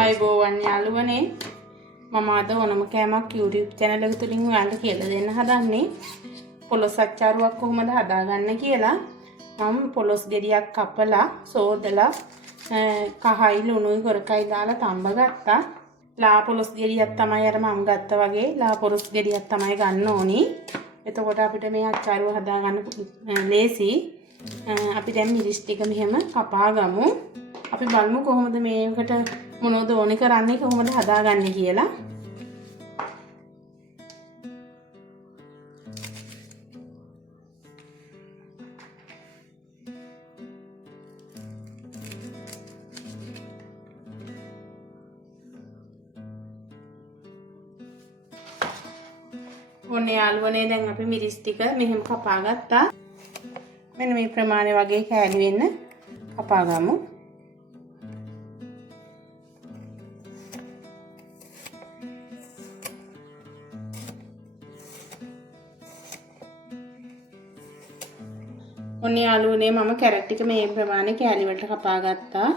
අයිබෝවන් යාළුවනේ මම අද ඕනම කෑමක් YouTube channel එක තුලින් ඔයාලට කියලා දෙන්න හදන්නේ පොලොස් අච්චාරුවක් කොහොමද හදාගන්න කියලා. මම පොලොස් ගෙඩියක් කපලා සෝදලා කහයි ලුණුයි ගොරකයි දාලා තම්බ ගත්තා. ලා පොලොස් ගෙඩියක් තමයි අර මම ගත්තා වගේ ලා පොලොස් ගෙඩියක් තමයි ගන්න ඕනි. එතකොට අපිට මේ අච්චාරුව හදාගන්න ලේසි. අපි දැන් මිරිස් ටික මෙහෙම කපා ගමු. අපි බලමු කොහොමද මේකට මොනවද ඕනේ කරන්නේ කොහොමද හදාගන්නේ කියලා. ඔන්නේ යාළුවනේ දැන් අපි මිරිස් ටික මෙහෙම කපා ගත්තා. මෙන්න මේ ප්‍රමාණය වගේ කෑලි වෙන්න කපා ගමු. ඔන්නේ යාළුවනේ මම කැරට් ටික මේ ප්‍රමාණය කෑලි වලට කපා ගත්තා.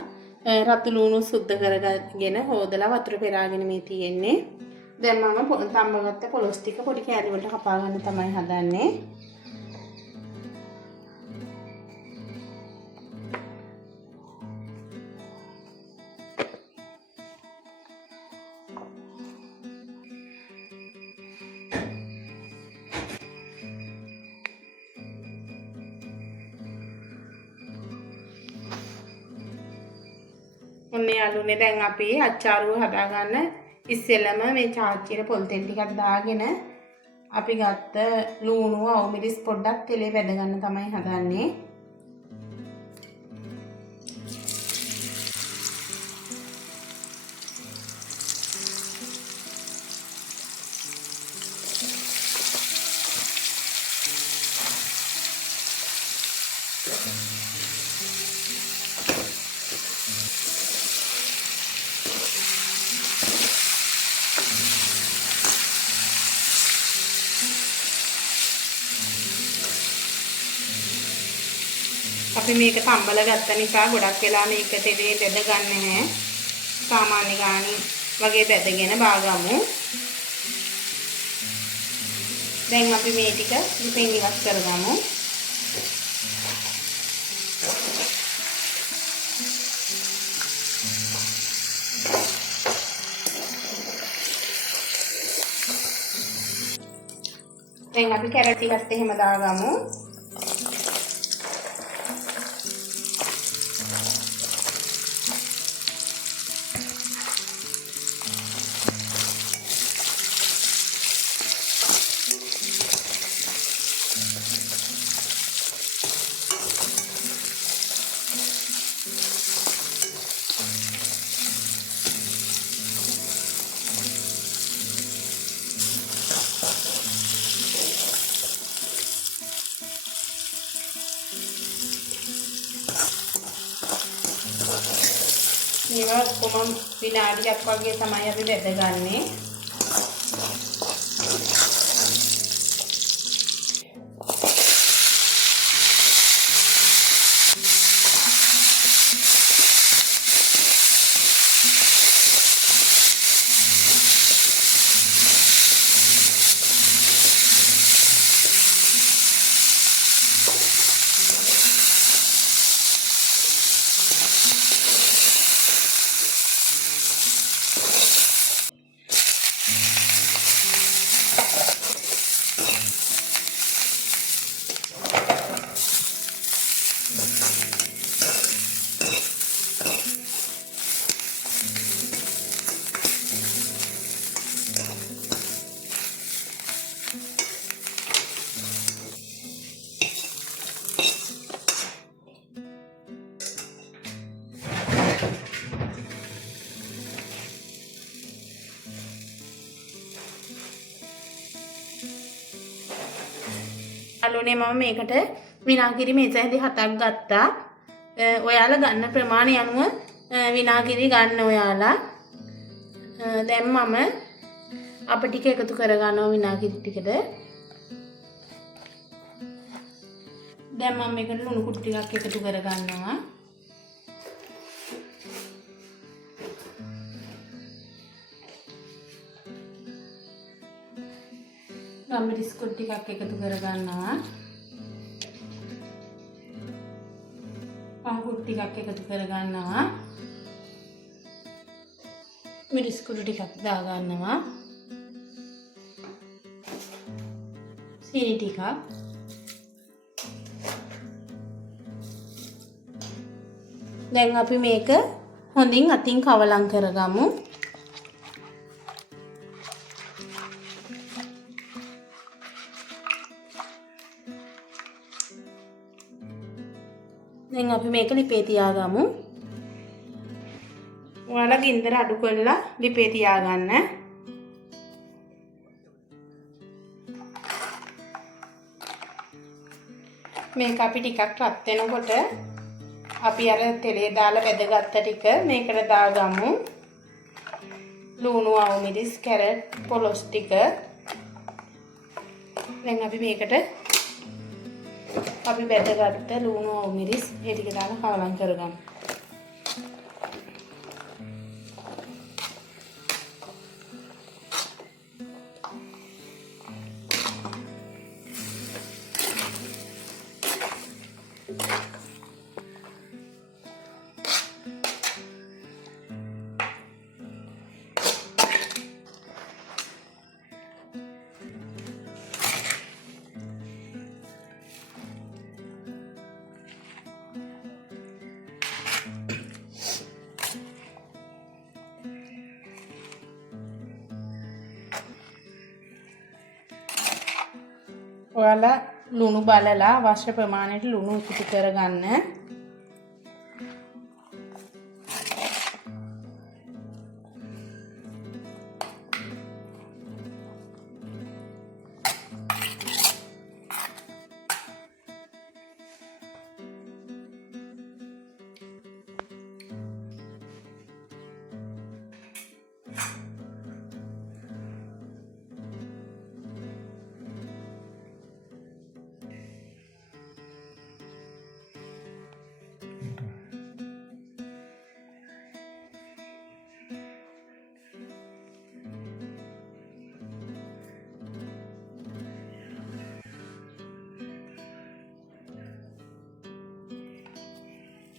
රතු ලුණු සුද්ධ කරගෙන හොදලා වතුර පෙරාගෙන මේ තියෙන්නේ. දැන් මම තම්බගත්ත පොලොස් ටික පොඩි කෑලි වලට කපා ගන්න තමයි හදන්නේ. ඔන්නේ යාළුවනේ දැන් අපි අච්චාරුව හදාගන්න ඉස්සෙල්ලම මේ චාච්චියට පොල් තෙල් ටිකක් දාගෙන අපි ගත්ත ලුණු අවමිරිස් පොඩ්ඩක් තෙලේ වැද ගන්න තමයි හදන්නේ. අපි මේක තම්බල ගත්ත නිසා ගොඩක් වෙලා මේක තෙලේ බෙද ගන්න නැහැ. සාමාන්‍ය ගාණි වගේ බෙදගෙන බාගමු. දැන් අපි මේ ටික ඉතින් ඉවත් කරගමු. දැන් අපි කැරට් ටිකත් එහෙම දාගමු. මේවා කොහොම විනාඩියක් වගේ තමයි අපි බෙදගන්නේ. උනේ මම මේකට විනාගිරි මේසැදි 7ක් ගත්තා. ඔයාලා ගන්න ප්‍රමාණය අනුව විනාගිරි ගන්න ඔයාලා. දැන් මම අප ටික එකතු කරගන්නවා විනාගිරි ටිකද. දැන් මම මේකට ලුණු කුඩු ටිකක් එකතු කරගන්නවා. ගම්මිරිස් කුඩු ටිකක් එකතු කරගන්නවා. පහ කුඩු ටිකක් එකතු කරගන්නවා. මිරිස් කුඩු ටිකක් දාගන්නවා. සීනි ටිකක්. දැන් අපි මේක හොඳින් අතින් කවලම් කරගමු. දැන් අපි මේක ලිපේ තියාගමු. ඔයාලා ගින්දර අඩු කරලා ලිපේ තියාගන්න. මේක අපි ටිකක් රත් වෙනකොට අපි අර තෙලේ දාලා බෙදගත්ත ටික මේකට දාගමු. ලුණු, අවු මිරිස්, කැරට්, පොලොස් ටික. දැන් අපි මේකට අපි බෙදගත්ත ලුණු, අවු මිරිස් ඒ ටික දාලා කවලම් කරගමු. ඔයාලා ලුණු බලලා අවශ්‍ය ප්‍රමාණයට ලුණු එකතු කරගන්න.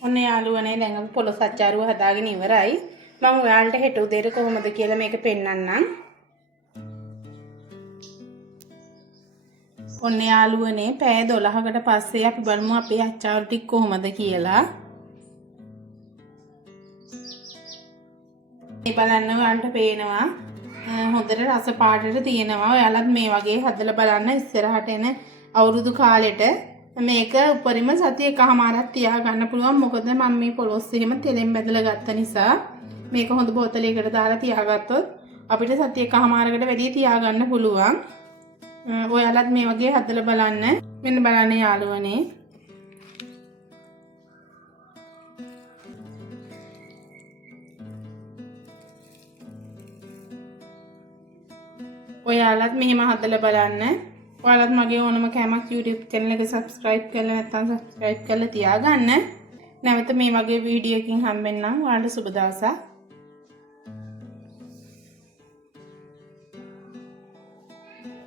ඔන්න යාළුවනේ දැන් අපි පොලොස් අච්චාරුව හදාගෙන ඉවරයි. මම ඔයාලට හෙට උදේට කොහොමද කියලා මේක පෙන්නන්නම්. ඔන්න යාළුවනේ පැය 12කට පස්සේ අපි බලමු අපේ අච්චාරු ටික කොහොමද කියලා. මේ බලන්න ඔයාලට පේනවා හොඳට රස පාටට තියෙනවා. ඔයාලත් මේ වගේ හදලා බලන්න ඉස්සරහට එන අවුරුදු කාලෙට මේක උපරිම සතිය එකමාරක් තියාගන්න පුළුවන්. මොකද මම මේ පොලොස් එහෙම තෙලෙන් බැදලා ගත්ත නිසා මේක හොඳ බෝතලයකට දාලා තියාගත්තොත් අපිට සතිය එකමාරකට වැඩි තියාගන්න පුළුවන්. ඔයාලත් මේ වගේ හදලා බලන්න. මෙන්න බලන්න යාළුවනේ. ඔයාලත් මෙහෙම හදලා බලන්න. ඔයාලත් මගේ ඕනම කෑමක් YouTube channel එක subscribe කරලා නැත්නම් subscribe කරලා තියාගන්න. නැවත මේ වගේ වීඩියෝ එකකින් හම්බෙන්නම්. ඔයාලට සුබ දවසක්.